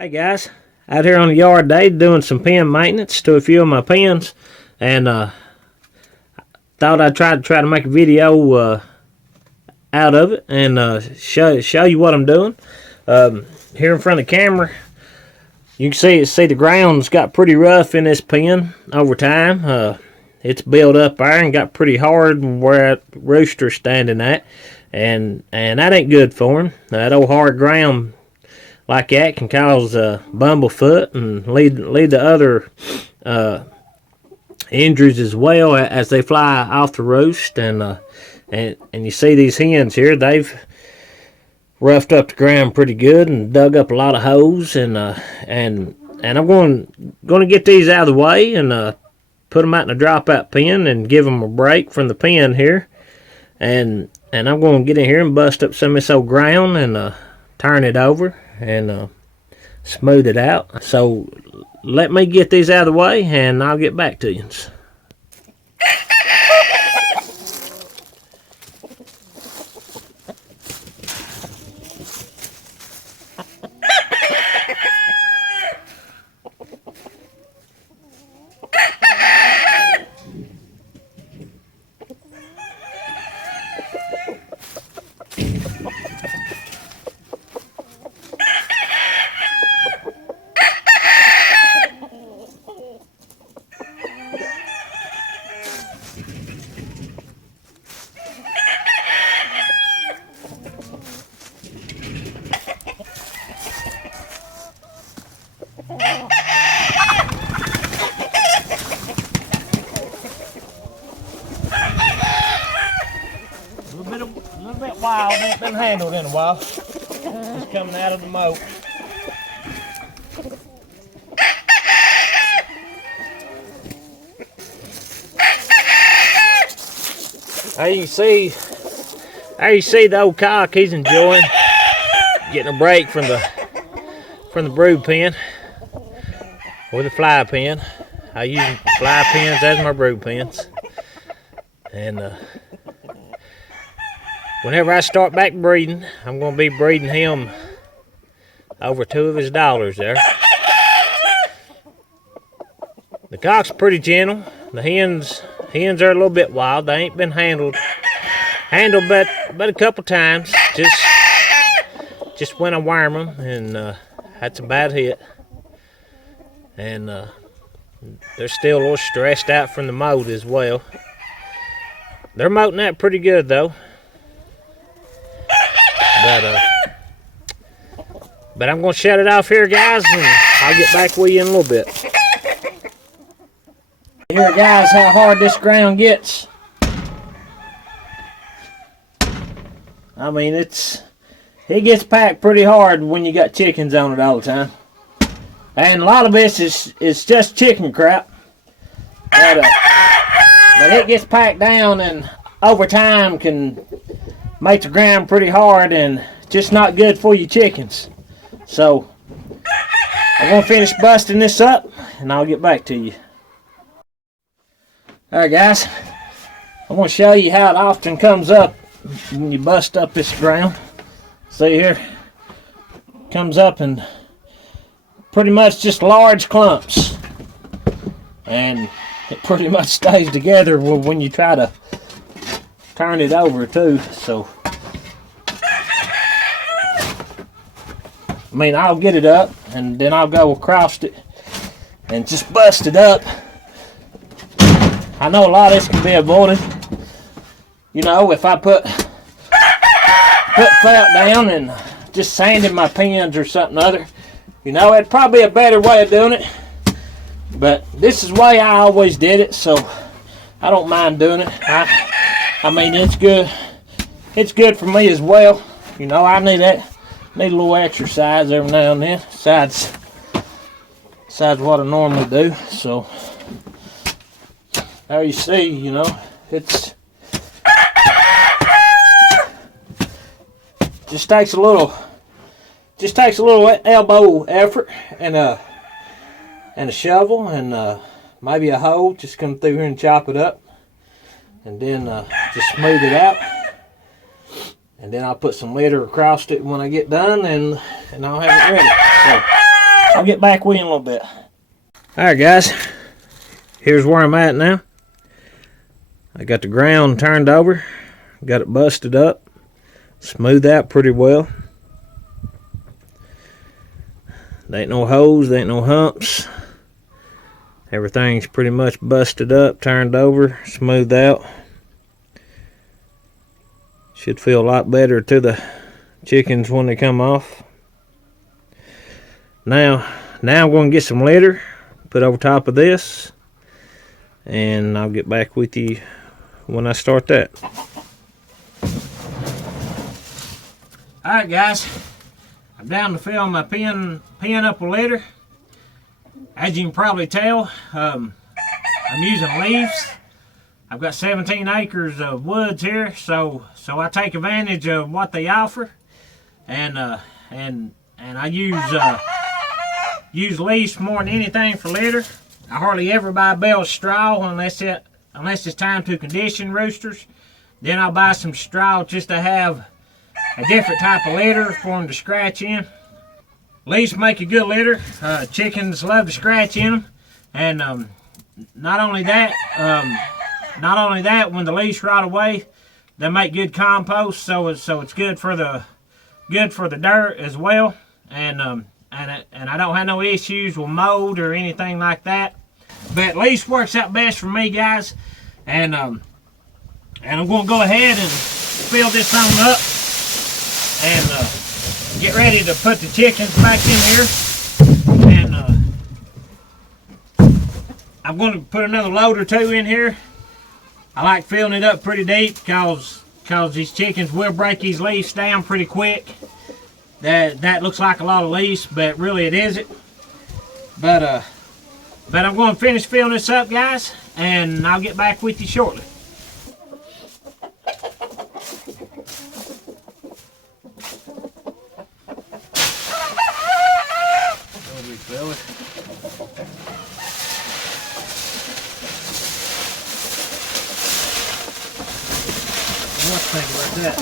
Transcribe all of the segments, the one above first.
Hey guys, out here on the yard today doing some pen maintenance to a few of my pens, and thought I'd try to make a video out of it and show you what I'm doing. Here in front of the camera, you can see the ground's got pretty rough in this pen over time. It's built up there and got pretty hard where that rooster's standing at, and that ain't good for him. That old hard ground like that can cause bumblefoot and lead to other injuries as well as they fly off the roost. And you see these hens here, they've roughed up the ground pretty good and dug up a lot of holes. And I'm going to get these out of the way and put them out in a dropout pen and give them a break from the pen here. And I'm going to get in here and bust up some of this old ground and turn it over and smooth it out. So let me get these out of the way and I'll get back to you. A little bit wild, ain't been handled in a while. Just coming out of the moat. There you see the old cock. He's enjoying getting a break from the brood pen or the fly pen. I use fly pens as my brood pens, and whenever I start back breeding, I'm going to be breeding him over 2 of his daughters there. The cock's pretty gentle. The hens are a little bit wild. They ain't been handled but a couple times. Just when I worm them, and that's a bad hit. And they're still a little stressed out from the moat as well. They're moating that pretty good though. But I'm going to shut it off here, guys, and I'll get back with you in a little bit. Here, guys, how hard this ground gets. I mean, it gets packed pretty hard when you got chickens on it all the time. And a lot of this is just chicken crap. But it gets packed down and over time can make the ground pretty hard and just not good for your chickens. So I'm going to finish busting this up and I'll get back to you. Alright guys, I'm going to show you how it often comes up when you bust up this ground. See here, comes up and pretty much just large clumps, and it pretty much stays together when you try to turn it over too. So I mean, I'll get it up and then I'll go across it and just bust it up. I know a lot of this can be avoided. You know, if I put felt down and just sanded my pens or something other, you know, it'd probably be a better way of doing it. But this is the way I always did it, so I don't mind doing it. I mean, it's good. It's good for me as well. You know, I need a little exercise every now and then, besides what I normally do. So there you see, you know, it's just takes a little elbow effort and a shovel and maybe a hoe. Just come through here and chop it up, and then just smooth it out, and then I'll put some litter across it when I get done, and I'll have it ready. So I'll get back with you in a little bit. Alright guys, here's where I'm at now. I got the ground turned over, got it busted up, smoothed out pretty well. There ain't no holes, there ain't no humps. Everything's pretty much busted up, turned over, smoothed out. Should feel a lot better to the chickens when they come off. Now I'm going to get some litter, put over top of this, and I'll get back with you when I start that. Alright guys, I'm down to fill my pen up with litter. As you can probably tell, I'm using leaves. I've got 17 acres of woods here, so I take advantage of what they offer, and I use leaves more than anything for litter. I hardly ever buy bale straw unless it's time to condition roosters. Then I'll buy some straw just to have a different type of litter for them to scratch in. Leaves make a good litter. Chickens love to scratch in them, and not only that, when the leaves rot away, they make good compost. So it's good for the dirt as well, and I don't have no issues with mold or anything like that. But leaves works out best for me, guys, and I'm going to go ahead and fill this on up and get ready to put the chickens back in here. And I'm going to put another load or two in here. I like filling it up pretty deep because these chickens will break these leaves down pretty quick. That looks like a lot of leaves, but really it isn't. But I'm going to finish filling this up, guys, and I'll get back with you shortly. Refill it. What do you think about that?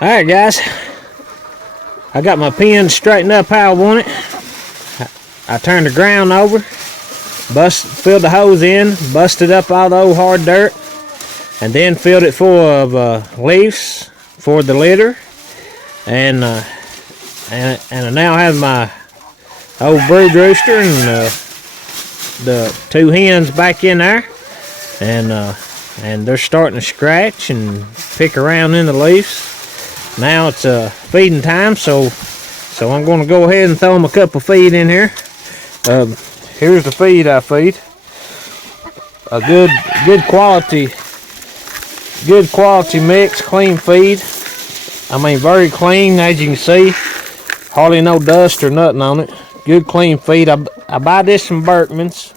Alright guys, I got my pen straightened up how I want it. I turned the ground over, filled the hose in, busted up all the old hard dirt, and then filled it full of leaves for the litter. And I now have my old brood rooster and the two hens back in there, and they're starting to scratch and pick around in the leaves. Now it's feeding time, so So I'm going to go ahead and throw them a cup of feed in here. Here's the feed I feed. A good quality mix, clean feed. I mean, very clean, as you can see. Hardly no dust or nothing on it. Good clean feed. I buy this from Berkman's.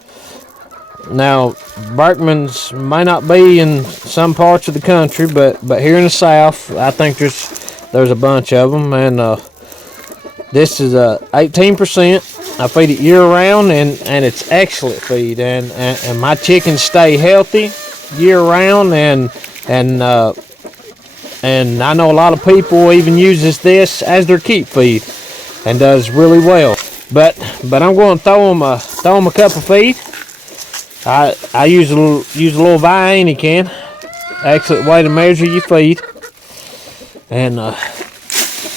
Now, Berkman's may not be in some parts of the country, but here in the South, I think there's a bunch of them. And this is 18%. I feed it year round, and it's excellent feed. And my chickens stay healthy year round. And I know a lot of people even uses this as their keep feed, and does really well. But I'm going to throw them a cup of feed. I use a little vine, any can. Excellent way to measure your feed. And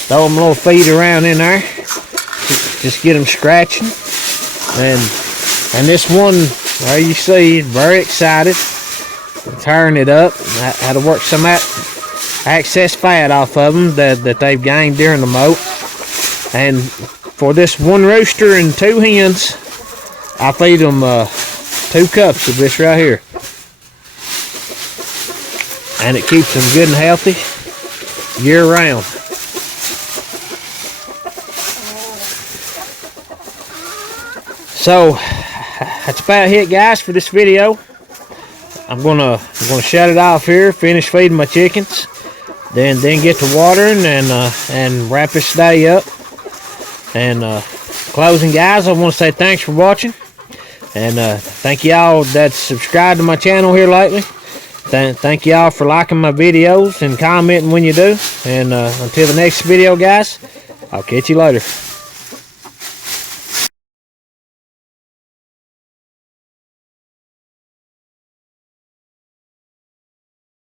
throw them a little feed around in there. Just get them scratching. And this one, there you see, very excited. Tearing it up. I had to work some of that excess fat off of them that they've gained during the moult. And for this one rooster and 2 hens, I feed them 2 cups of this right here. And it keeps them good and healthy year round. So that's about it, guys, for this video. I'm gonna shut it off here, finish feeding my chickens, then get to watering and wrap this day up. And closing, guys, I want to say thanks for watching, and thank y'all that's subscribed to my channel here lately. Thank y'all for liking my videos and commenting when you do. And until the next video, guys, I'll catch you later.